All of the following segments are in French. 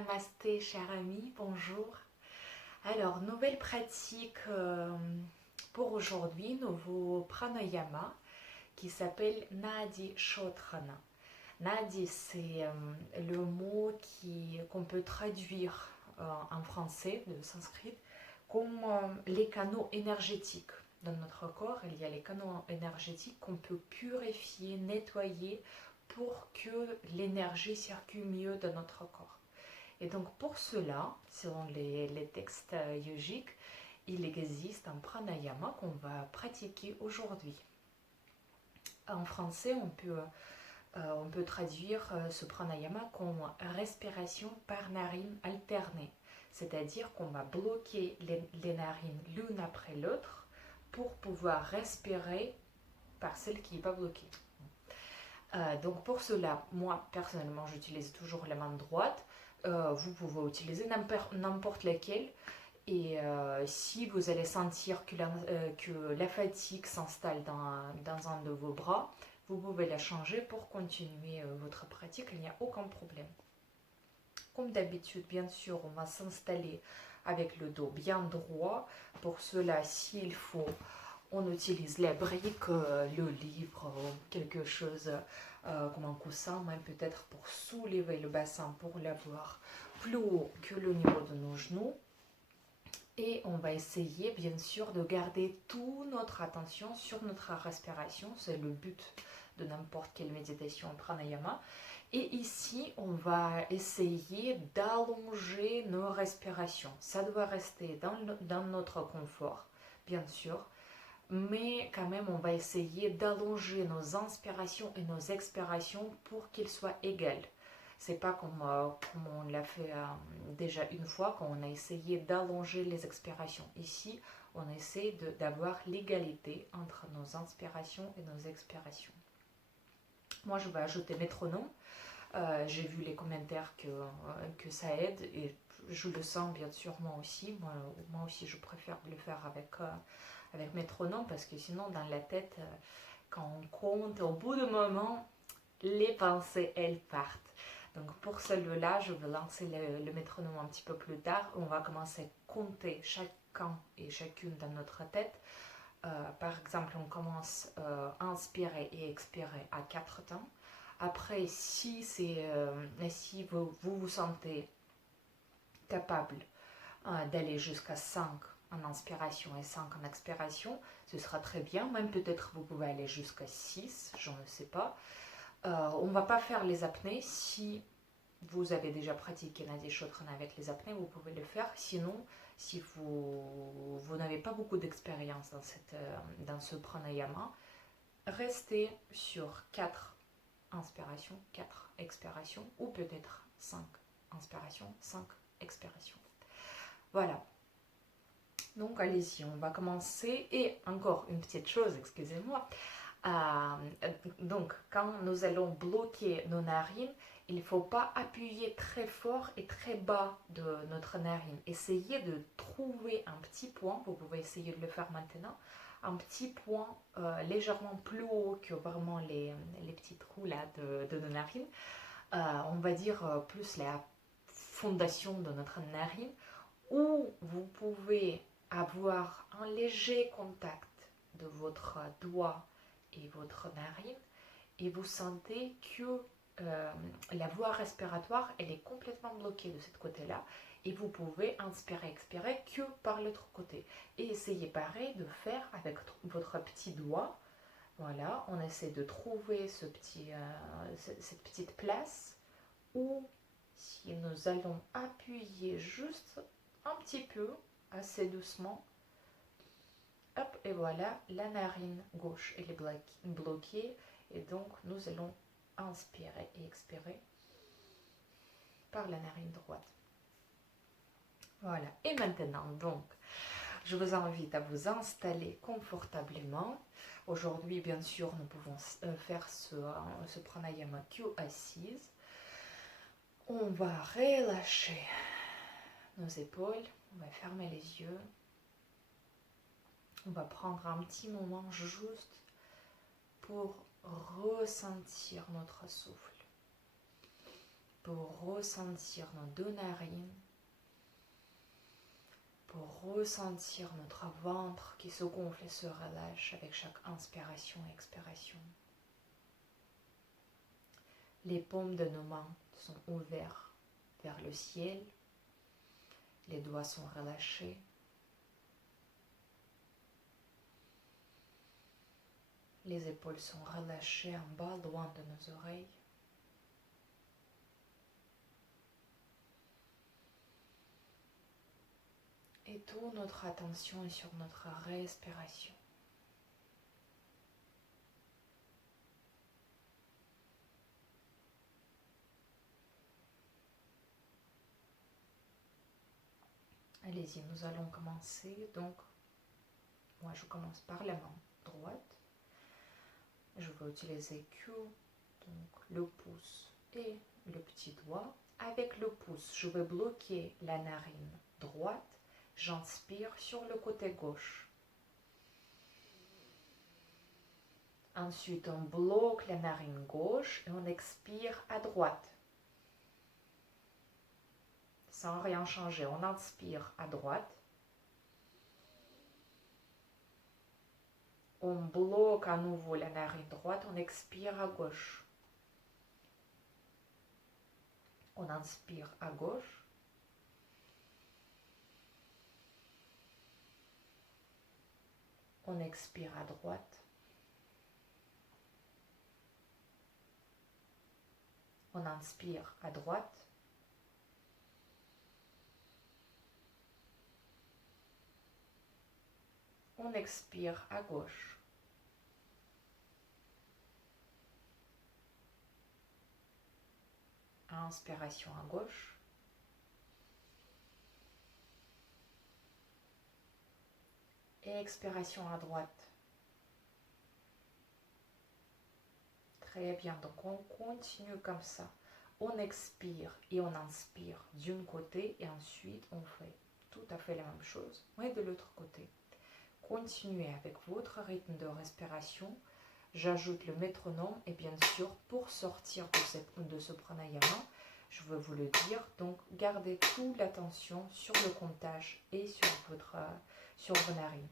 Namasté, cher ami, bonjour. Alors, nouvelle pratique pour aujourd'hui, nouveau pranayama qui s'appelle Nadi Shodhana. Nadi, c'est le mot qu'on peut traduire en français, de sanskrit, comme les canaux énergétiques. Dans notre corps, il y a les canaux énergétiques qu'on peut purifier, nettoyer pour que l'énergie circule mieux dans notre corps. Et donc pour cela, selon les textes yogiques, il existe un pranayama qu'on va pratiquer aujourd'hui. En français, on peut traduire ce pranayama comme respiration par narine alternée. C'est-à-dire qu'on va bloquer les narines l'une après l'autre pour pouvoir respirer par celle qui n'est pas bloquée. Donc pour cela, moi personnellement, j'utilise toujours la main droite. Vous pouvez utiliser n'importe laquelle. Et si vous allez sentir que la fatigue s'installe dans un de vos bras, vous pouvez la changer pour continuer votre pratique, il n'y a aucun problème. Comme d'habitude, bien sûr, on va s'installer avec le dos bien droit. Pour cela, s'il faut, on utilise les briques, le livre, quelque chose comme un coussin, même peut-être pour soulever le bassin, pour l'avoir plus haut que le niveau de nos genoux. Et on va essayer bien sûr de garder toute notre attention sur notre respiration, c'est le but de n'importe quelle méditation pranayama. Et ici, on va essayer d'allonger nos respirations. Ça doit rester dans notre confort, bien sûr, mais quand même, on va essayer d'allonger nos inspirations et nos expirations pour qu'ils soient égales. C'est pas comme on l'a fait déjà une fois, quand on a essayé d'allonger les expirations. Ici, on essaie d'avoir l'égalité entre nos inspirations et nos expirations. Moi, je vais ajouter métronome. J'ai vu les commentaires que ça aide et je le sens bien sûr moi aussi. Moi aussi, je préfère le faire avec métronome parce que sinon, dans la tête, quand on compte, au bout d'un moment, les pensées, elles partent. Donc pour celui-là, je vais lancer le métronome un petit peu plus tard. On va commencer à compter chacun et chacune dans notre tête. Par exemple, on commence à inspirer et expirer à 4 temps. Après, si vous sentez capable d'aller jusqu'à 5 en inspiration et 5 en expiration, ce sera très bien. Même peut-être vous pouvez aller jusqu'à 6, je ne sais pas. On ne va pas faire les apnées. Si vous avez déjà pratiqué Nadi Shodhana avec les apnées, vous pouvez le faire. Sinon, si vous n'avez pas beaucoup d'expérience dans ce pranayama, restez sur 4 inspirations, 4 expirations, ou peut-être 5 inspirations, 5 expirations. Voilà. Donc allez-y, on va commencer. Et encore une petite chose, excusez-moi. Donc, quand nous allons bloquer nos narines, il ne faut pas appuyer très fort et très bas de notre narine. Essayez de trouver un petit point, vous pouvez essayer de le faire maintenant, un petit point légèrement plus haut que vraiment les petits trous là de nos narines. On va dire plus la fondation de notre narine, où vous pouvez avoir un léger contact de votre doigt et votre narine, et vous sentez que la voie respiratoire elle est complètement bloquée de ce côté-là, et vous pouvez inspirer, expirer que par l'autre côté. Et essayez pareil de faire avec votre petit doigt. Voilà, on essaie de trouver cette petite place où si nous allons appuyer juste un petit peu, assez doucement, hop, et voilà, la narine gauche elle est bloquée, et donc nous allons inspirer et expirer par la narine droite. Voilà, et maintenant donc, je vous invite à vous installer confortablement. Aujourd'hui, bien sûr, nous pouvons faire ce pranayama que assise. On va relâcher nos épaules, on va fermer les yeux. On va prendre un petit moment juste pour ressentir notre souffle, pour ressentir nos deux narines, pour ressentir notre ventre qui se gonfle et se relâche avec chaque inspiration et expiration. Les paumes de nos mains sont ouvertes vers le ciel, les doigts sont relâchés. Les épaules sont relâchées en bas, loin de nos oreilles. Et toute notre attention est sur notre respiration. Allez-y, nous allons commencer. Donc, moi je commence par la main droite. Je vais utiliser Q, donc le pouce et le petit doigt. Avec le pouce, je vais bloquer la narine droite. J'inspire sur le côté gauche. Ensuite, on bloque la narine gauche et on expire à droite. Sans rien changer, on inspire à droite. On bloque à nouveau la narine droite, on expire à gauche. On inspire à gauche. On expire à droite. On inspire à droite. On expire à gauche. Inspiration à gauche. Et expiration à droite. Très bien, donc on continue comme ça. On expire et on inspire d'un côté et ensuite on fait tout à fait la même chose, mais de l'autre côté. Continuez avec votre rythme de respiration. J'ajoute le métronome et bien sûr, pour sortir de ce pranayama, je veux vous le dire, donc gardez toute l'attention sur le comptage et sur vos narines.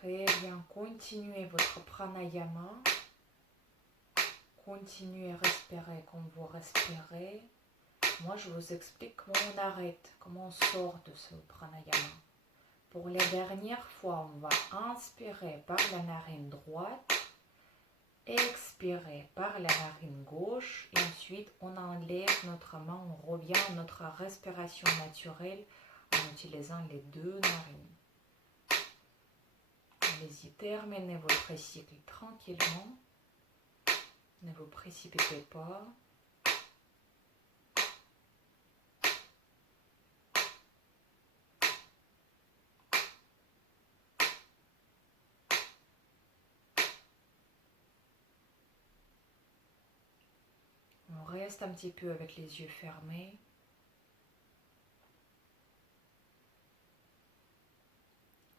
Très bien, continuez votre pranayama. Continuez à respirer comme vous respirez. Moi, je vous explique comment on arrête, comment on sort de ce pranayama. Pour la dernière fois, on va inspirer par la narine droite, expirer par la narine gauche et ensuite on enlève notre main, on revient à notre respiration naturelle en utilisant les deux narines. Allez-y, terminez votre cycle tranquillement. Ne vous précipitez pas. On reste un petit peu avec les yeux fermés.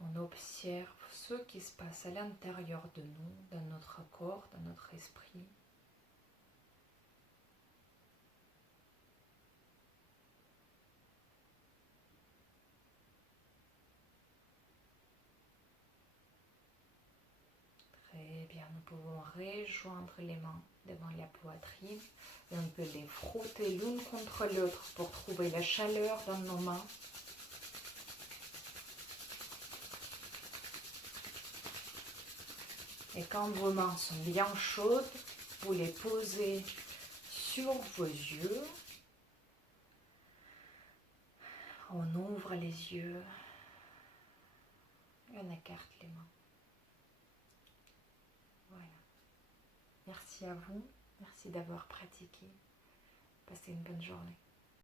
On observe ce qui se passe à l'intérieur de nous, dans notre corps, dans notre esprit. Très bien, nous pouvons rejoindre les mains devant la poitrine et on peut les frotter l'une contre l'autre pour trouver la chaleur dans nos mains. Et quand vos mains sont bien chaudes, vous les posez sur vos yeux. On ouvre les yeux et on écarte les mains. Voilà. Merci à vous. Merci d'avoir pratiqué. Passez une bonne journée.